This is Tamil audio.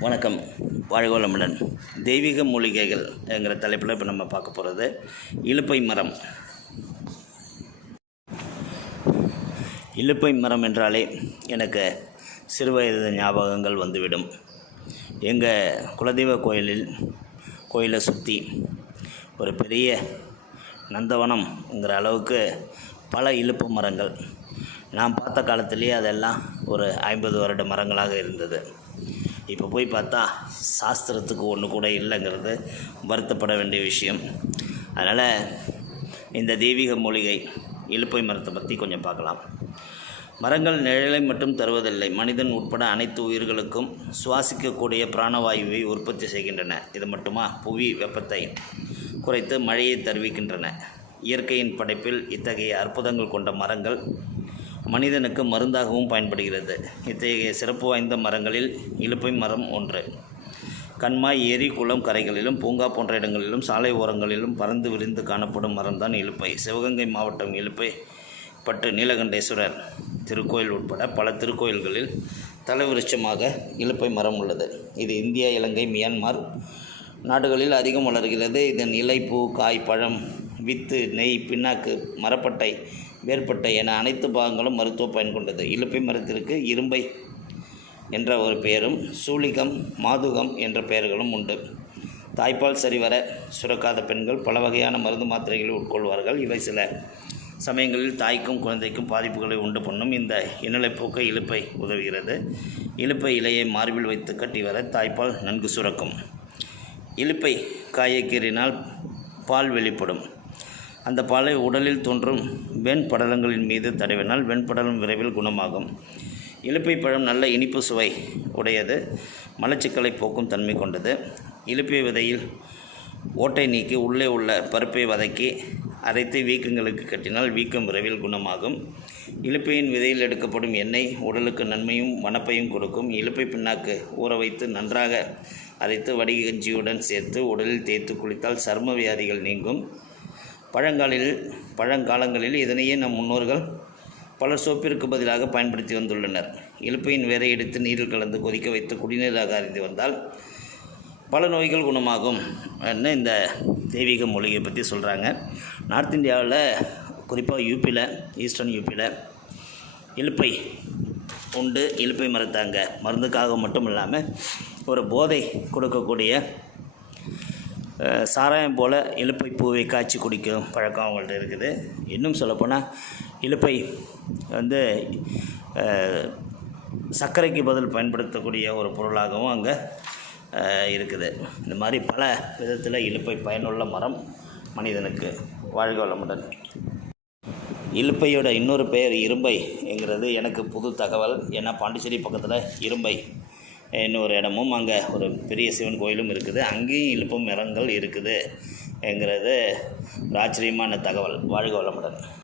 வணக்கம். வாழ்கோளமுடன். தெய்வீக மூலிகைகள் என்கிற தலைப்பில் இப்போ நம்ம பார்க்க போகிறது இலுப்பை மரம். இலுப்பை மரம் என்றாலே எனக்கு சிறுவயது ஞாபகங்கள் வந்துவிடும். எங்கள் குலதெய்வ கோயிலில் கோயிலை சுற்றி ஒரு பெரிய நந்தவனம்ங்கிற அளவுக்கு பல இலுப்பு மரங்கள். நான் பார்த்த காலத்திலேயே அதெல்லாம் ஒரு ஐம்பது வருட மரங்களாக இருந்தது. இப்போ போய் பார்த்தா சாஸ்திரத்துக்கு ஒன்று கூட இல்லைங்கிறது வருத்தப்பட வேண்டிய விஷயம். அதனால் இந்த தெய்வீக மூலிகை இழுப்பை மரத்தை பற்றி கொஞ்சம் பார்க்கலாம். மரங்கள் நிழலை மட்டும் தருவதில்லை. மனிதன் உட்பட அனைத்து உயிர்களுக்கும் சுவாசிக்கக்கூடிய பிராணவாயுவை உற்பத்தி செய்கின்றன. இது மட்டுமா? புவி வெப்பத்தை குறைத்து மழையை தருவிக்கின்றன. இயற்கையின் படைப்பில் இத்தகைய அற்புதங்கள் கொண்ட மரங்கள் மனிதனுக்கு மருந்தாகவும் பயன்படுகிறது. இத்தகைய சிறப்பு வாய்ந்த மரங்களில் இலுப்பை மரம் ஒன்று. கண்மாய் ஏரி குளம் கரைகளிலும் பூங்கா போன்ற இடங்களிலும் சாலை ஓரங்களிலும் பறந்து விரிந்து காணப்படும் மரம்தான் இலுப்பை. சிவகங்கை மாவட்டம் இலுப்பை பட்டு நீலகண்டேஸ்வரர் திருக்கோயில் உட்பட பல திருக்கோயில்களில் தலைவிருட்சமாக இலுப்பை மரம் உள்ளது. இது இந்தியா இலங்கை மியான்மார் நாடுகளில் அதிகம் வளர்கிறது. இதன் இலை பூ காய் பழம் வித்து நெய் பின்னாக்கு மரப்பட்டை வேர்பட்டை என அனைத்து பாகங்களும் மருத்துவ பயன் கொண்டது இலுப்பை மரத்திற்கு இரும்பை என்ற ஒரு பெயரும் சூலிகம் மாதுகம் என்ற பெயர்களும் உண்டு. தாய்ப்பால் சரிவர சுரக்காத பெண்கள் பல வகையான மருந்து மாத்திரைகளை உட்கொள்வார்கள். இவை சில சமயங்களில் தாய்க்கும் குழந்தைக்கும் பாதிப்புகளை உண்டு பண்ணும். இந்த இனலைப்போக்க இலுப்பை உதவுகிறது. இலுப்பை இலையை மார்பில் வைத்து கட்டி வர தாய்ப்பால் நன்கு சுரக்கும். இலுப்பை காயை கீறினால் பால் வெளிப்படும். அந்த பாலை உடலில் தோன்றும் வெண்படலங்களின் மீது தடவினால் வெண்படலம் விரைவில் குணமாகும். இலுப்பை பழம் நல்ல இனிப்பு சுவை உடையது. மலச்சிக்கலை போக்கும் தன்மை கொண்டது. இலுப்பை விதையில் ஓட்டை நீக்கி உள்ளே உள்ள பருப்பை வதக்கி அரைத்து வீக்கங்களுக்கு கட்டினால் வீக்கம் விரைவில் குணமாகும். இலுப்பையின் விதையில் எடுக்கப்படும் எண்ணெய் உடலுக்கு நன்மையும் மணப்பையும் கொடுக்கும். இலுப்பை பின்னாக்கு ஊற வைத்து நன்றாக அரைத்து வடிகஞ்சியுடன் சேர்த்து உடலில் தேய்த்து குளித்தால் சர்ம வியாதிகள் நீங்கும். பழங்காலில் பழங்காலங்களில் இதனையே நம் முன்னோர்கள் பல சோப்பிற்கு பதிலாக பயன்படுத்தி வந்துள்ளனர். இலுப்பையின் வேரை எடுத்து நீரில் கலந்து கொதிக்க வைத்து குடிநீராக அறிந்து வந்தால் பல நோய்கள் குணமாகும் ன்னு இந்த தெய்வீக மூலிகை பற்றி சொல்கிறாங்க நார்த் இந்தியாவில் குறிப்பாக யூபியில் ஈஸ்டர்ன் யூபியில் இலுப்பை உண்டு. இலுப்பை மரத்தாங்க மருந்துக்காக மட்டும் இல்லாமல் ஒரு போதை கொடுக்கக்கூடிய சாராயம் போல் இலுப்பை பூவை காய்ச்சி குடிக்கும் பழக்கம் அவங்கள்ட்ட இருக்குது. இன்னும் சொல்லப்போனால் இலுப்பை வந்து சர்க்கரைக்கு பதில் பயன்படுத்தக்கூடிய ஒரு பொருளாகவும் அங்கே இருக்குது. இந்த மாதிரி பல விதத்தில் இலுப்பை பயனுள்ள மரம் மனிதனுக்கு வாழ்க வளமுடன். இலுப்பையோட இன்னொரு பெயர் இரும்பைங்கிறது எனக்கு புது தகவல். ஏன்னா பாண்டிச்சேரி பக்கத்தில் இரும்பை இன்னொரு இடமும் அங்கே ஒரு பெரிய சிவன் கோயிலும் இருக்குது. அங்கேயும் இழுப்பும் மரங்கள் இருக்குது என்கிறது ஒரு ஆச்சரியமான தகவல். வாழ்க வளமுடன்.